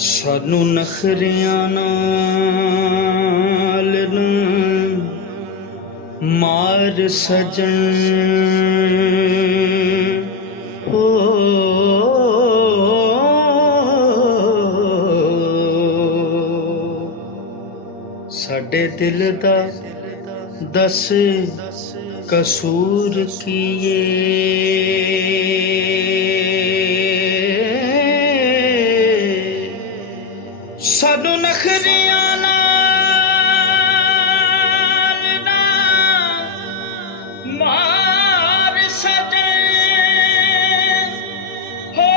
सानू नखरियां नाल न मार सजन ओ साडे दिल दा दस कसूर कीए साडू नखरियां नाल ना मार सजन हो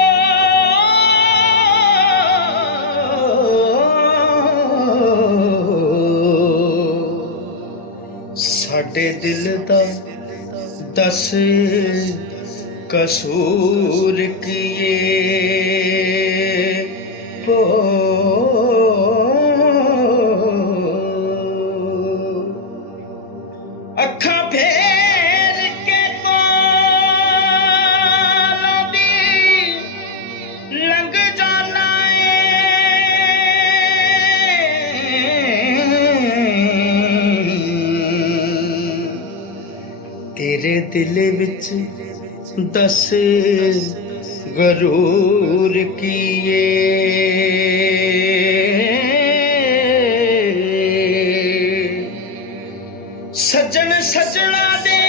साडे दिल दा दस कसूर कीए हो अखा फेर के कोलों दी लंघ जाना तेरे दिल विच दस गरूर कीए सजन सजना दे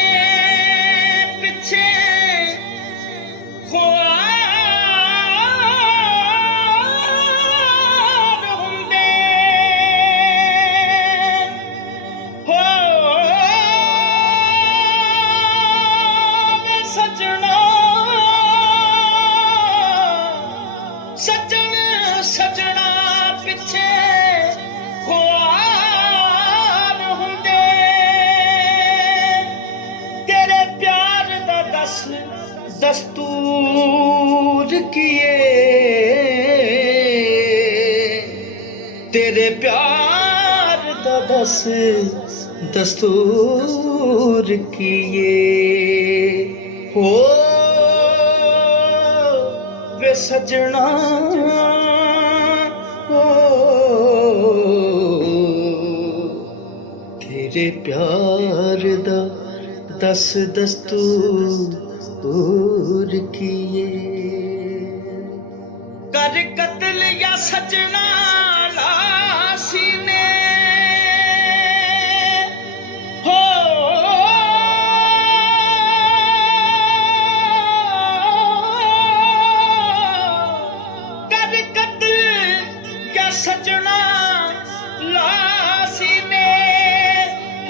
पिछे ख्वार हुंदे हो वे सजना सजन सजना पिछे ख्वार हुंदे तेरे प्यार दा दस दस्तूर किए तेरे प्यार दा दस दस्तूर किए हो वे सजना हो तेरे प्यार दा दस दस्तूर किए कर कत्ल या सजना लासी ने हो कर कत्ल या सजना लासी ने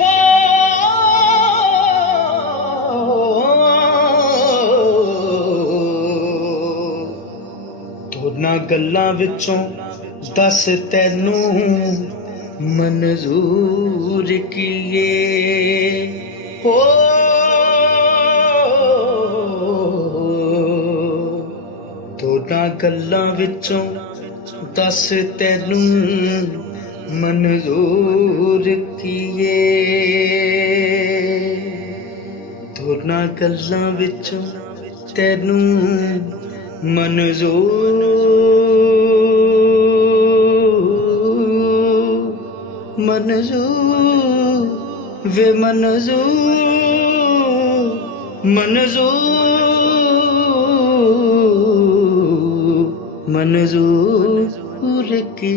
हो दोना गल्लां विचों दस तैनू मंजूर कीए हो दोना गल्लां विचों दस तैनू मंजूर कीए दोना गल्लां विचों तैनू मंजूर मंजूर वे मंजूर मंजूर मंजूर की